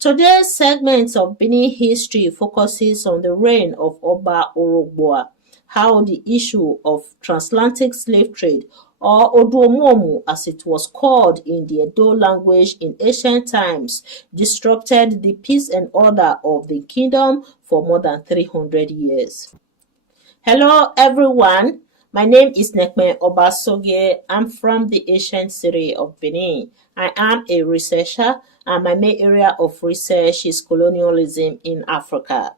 Today's segment of Benin history focuses on the reign of Oba Orhogbua, how the issue of transatlantic slave trade, or Oduomomu as it was called in the Edo language in ancient times, disrupted the peace and order of the kingdom for more than 300 years. Hello everyone, my name is Nekme Obasogie. I'm from the ancient city of Benin. I am a researcher and my main area of research is colonialism in Africa.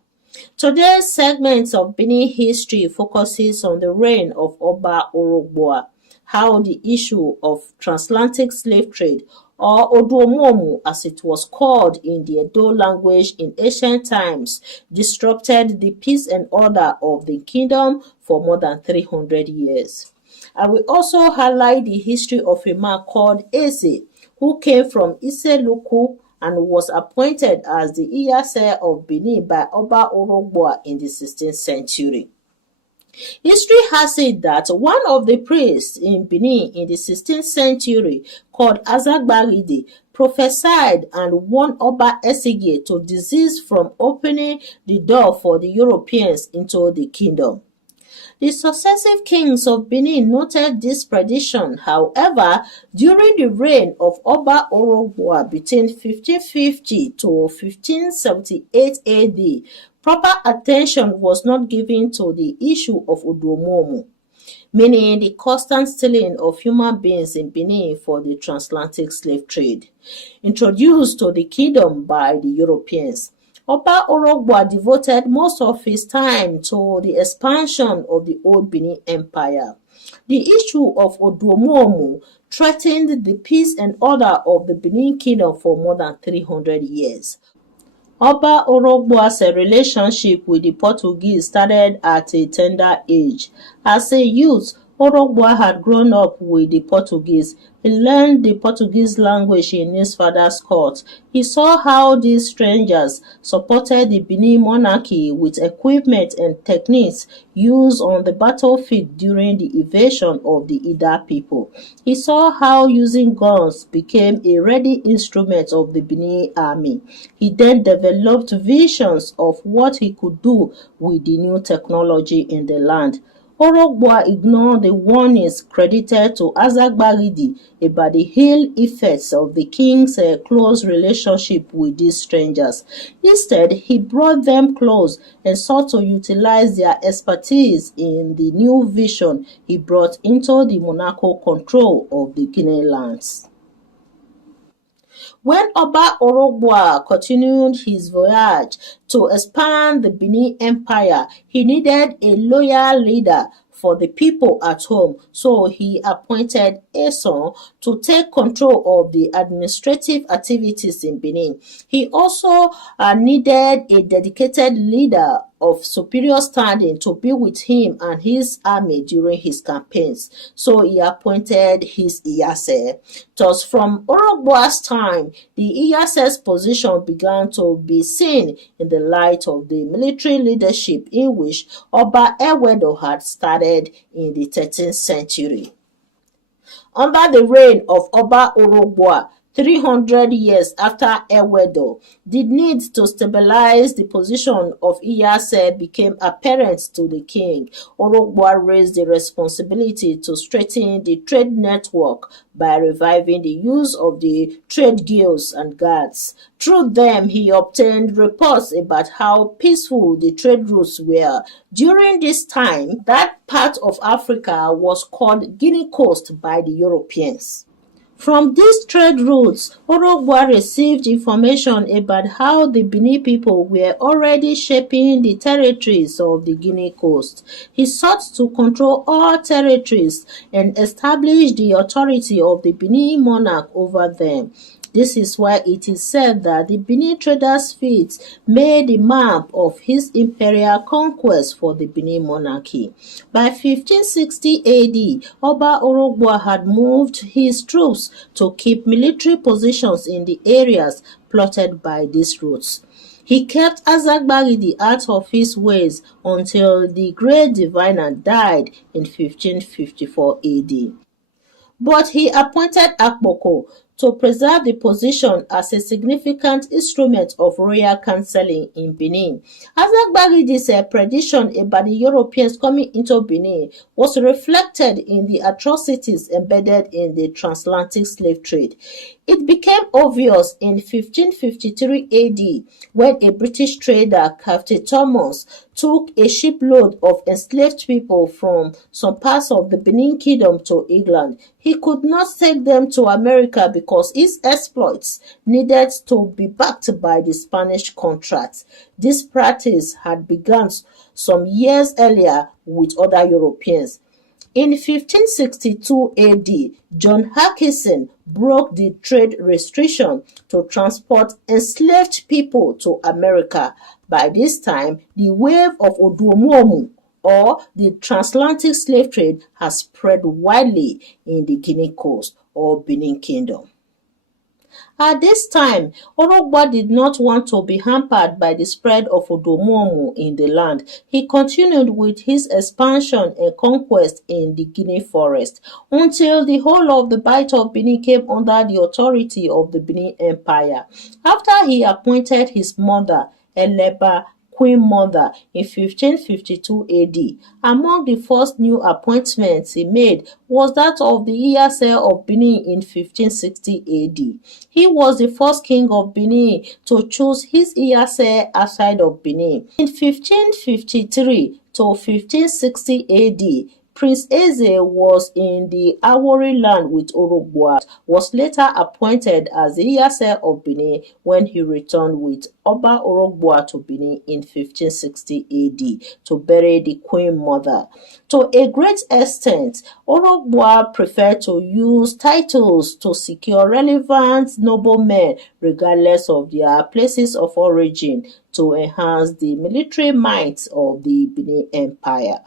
Today's segment of Benin history focuses on the reign of Oba Orhogbua, how the issue of transatlantic slave trade, or Oduomomu as it was called in the Edo language in ancient times, disrupted the peace and order of the kingdom for more than 300 years. I will also highlight the history of a man called Eze, who came from Iseluku and was appointed as the Iyase of Benin by Oba Orhogbua in the 16th century. History has it that one of the priests in Benin in the 16th century, called Azagbaride, prophesied and warned Oba Esige to desist from opening the door for the Europeans into the kingdom. The successive kings of Benin noted this prediction. However, during the reign of Oba Orhogbua between 1550 to 1578 AD, proper attention was not given to the issue of Oduomomu, meaning the constant stealing of human beings in Benin for the transatlantic slave trade, introduced to the kingdom by the Europeans. Oba Orhogbua devoted most of his time to the expansion of the old Benin Empire. The issue of Oduomomu threatened the peace and order of the Benin Kingdom for more than 300 years. Oba Orhogbua's relationship with the Portuguese started at a tender age. As a youth, Orhogbua had grown up with the Portuguese. He learned the Portuguese language in his father's court. He saw how these strangers supported the Benin monarchy with equipment and techniques used on the battlefield during the invasion of the Ida people. He saw how using guns became a ready instrument of the Benin army. He then developed visions of what he could do with the new technology in the land. Orhogbua ignored the warnings credited to Azagbaride about the ill effects of the king's close relationship with these strangers. Instead, he brought them close and sought to utilize their expertise in the new vision he brought into the monarchical control of the Guinea lands. When Oba Orhogbua continued his voyage to expand the Benin Empire, he needed a loyal leader for the people at home, so he appointed Eson to take control of the administrative activities in Benin. He also needed a dedicated leader of superior standing to be with him and his army during his campaigns, so he appointed his Iyase. Thus, from Orhogbua's time, the Iyase's position began to be seen in the light of the military leadership in which Oba Ewedo had started in the 13th century. Under the reign of Oba Orhogbua, 300 years after Ewedo, the need to stabilize the position of Iyase became apparent to the king. Orhogbua raised the responsibility to strengthen the trade network by reviving the use of the trade guilds and guards. Through them, he obtained reports about how peaceful the trade routes were. During this time, that part of Africa was called Guinea Coast by the Europeans. From these trade routes, Orhogbua received information about how the Benin people were already shaping the territories of the Guinea coast. He sought to control all territories and establish the authority of the Benin monarch over them. This is why it is said that the Benin trader's feet made the map of his imperial conquest for the Benin monarchy. By 1560 AD, Oba Orhogbua had moved his troops to keep military positions in the areas plotted by these routes. He kept Azagbaride out of his ways until the great diviner died in 1554 AD. But he appointed Akpoko to preserve the position as a significant instrument of royal counseling in Benin. Azagbagidi's prediction about the Europeans coming into Benin was reflected in the atrocities embedded in the transatlantic slave trade. It became obvious in 1553 AD when a British trader, Captain Thomas, took a shipload of enslaved people from some parts of the Benin Kingdom to England. He could not take them to America because his exploits needed to be backed by the Spanish contract. This practice had begun some years earlier with other Europeans. In 1562 AD, John Harkison broke the trade restriction to transport enslaved people to America. By this time, the wave of Oduomuomu, or the transatlantic slave trade, has spread widely in the Guinea coast or Benin Kingdom. At this time, Orhogbua did not want to be hampered by the spread of Oduomuomu in the land. He continued with his expansion and conquest in the Guinea forest until the whole of the Bight of Benin came under the authority of the Benin Empire. After he appointed his mother, Eleba, Queen Mother, in 1552 AD. Among the first new appointments he made was that of the Iyase of Benin in 1560 AD. He was the first king of Benin to choose his Iyase outside of Benin. In 1553 to 1560 AD, Prince Eze was in the Awori land with Orhogbua, was later appointed as the Iyase of Benin when he returned with Oba Orhogbua to Benin in 1560 AD to bury the Queen Mother. To a great extent, Orhogbua preferred to use titles to secure relevant noblemen regardless of their places of origin to enhance the military might of the Benin Empire.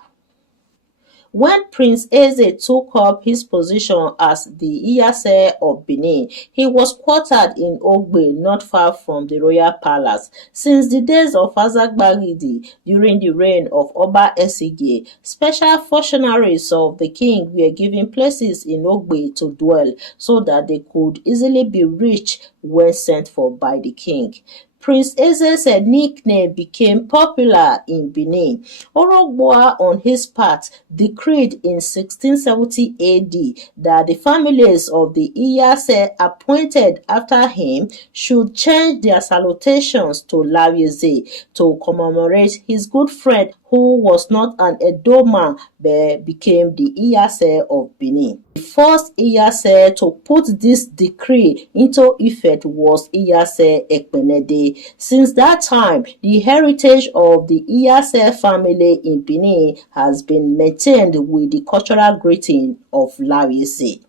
When Prince Eze took up his position as the Iyase of Benin, he was quartered in Ogbe, not far from the royal palace. Since the days of Azagbagidi, during the reign of Oba Esige, special functionaries of the king were given places in Ogbe to dwell so that they could easily be reached when sent for by the king. Prince Eze's nickname became popular in Benin. Orhogbua, on his part, decreed in 1670 AD that the families of the Iyase appointed after him should change their salutations to Lawieze to commemorate his good friend who was not an Edoman but became the Iyase of Benin. The first Iyase to put this decree into effect was Iyase Ekpenede. Since that time, the heritage of the Iyase family in Benin has been maintained with the cultural greeting of Lawieze.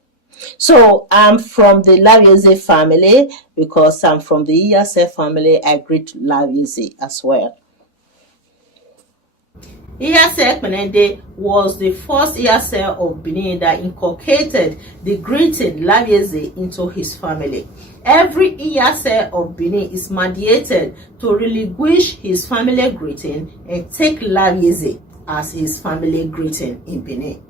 So I'm from the Lawieze family. Because I'm from the Iyase family, I greet Lawieze as well. Iyase Ekpenede was the first Iyase of Benin that inculcated the greeting Lawieze into his family. Every Iyase of Benin is mandated to relinquish his family greeting and take Lawieze as his family greeting in Benin.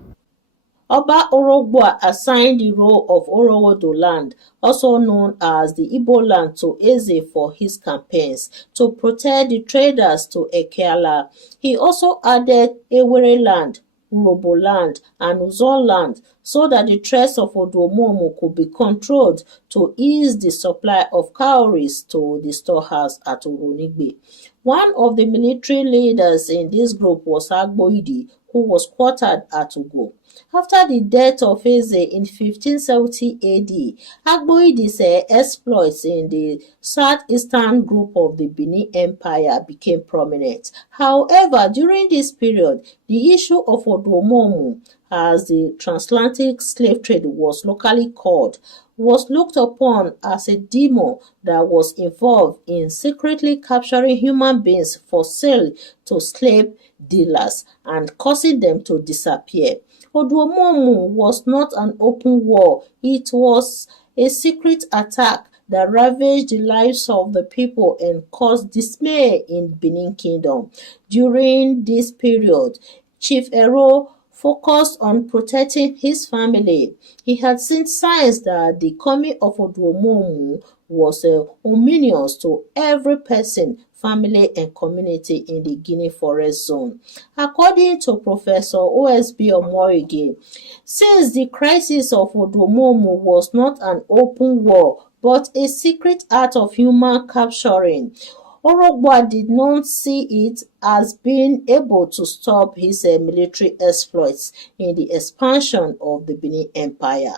Oba Orhogbua assigned the role of Orhowodo land, also known as the Igbo land, to Eze for his campaigns to protect the traders to Ekeala. He also added Ewere land, Urobo land, and Uzon land so that the threats of Oduomuomu could be controlled to ease the supply of cowries to the storehouse at Oronigbe. One of the military leaders in this group was Agboidi, who was quartered at Ugo. After the death of Eze in 1570 AD, Agboidi's exploits in the southeastern group of the Benin Empire became prominent. However, during this period, the issue of Oduomuomu, as the transatlantic slave trade was locally called, was looked upon as a demon that was involved in secretly capturing human beings for sale to slave dealers and causing them to disappear. Oduomuomu was not an open war. It was a secret attack that ravaged the lives of the people and caused dismay in Benin Kingdom. During this period, Chief Ero focused on protecting his family. He had seen signs that the coming of Oduomomu was ominous to every person, family and community in the Guinea Forest Zone. According to Professor O.S.B Omoregie, since the crisis of Oduomomu was not an open war but a secret act of human capturing, Orhogbua did not see it as being able to stop his military exploits in the expansion of the Benin Empire.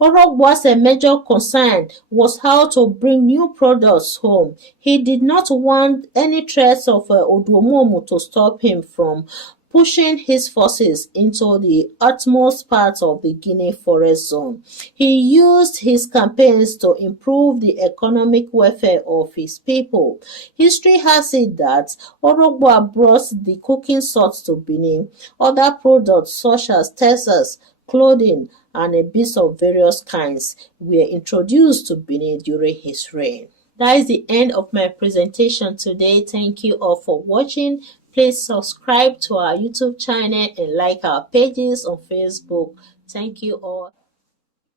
Orhogbua's major concern was how to bring new products home. He did not want any threats of Oduomomu to stop him from pushing his forces into the utmost parts of the Guinea Forest Zone. He used his campaigns to improve the economic welfare of his people. History has it that Orhogbua brought the cooking salt to Benin. Other products such as textiles, clothing, and beads of various kinds were introduced to Benin during his reign. That is the end of my presentation today. Thank you all for watching. Please subscribe to our YouTube channel and like our pages on Facebook. Thank you all.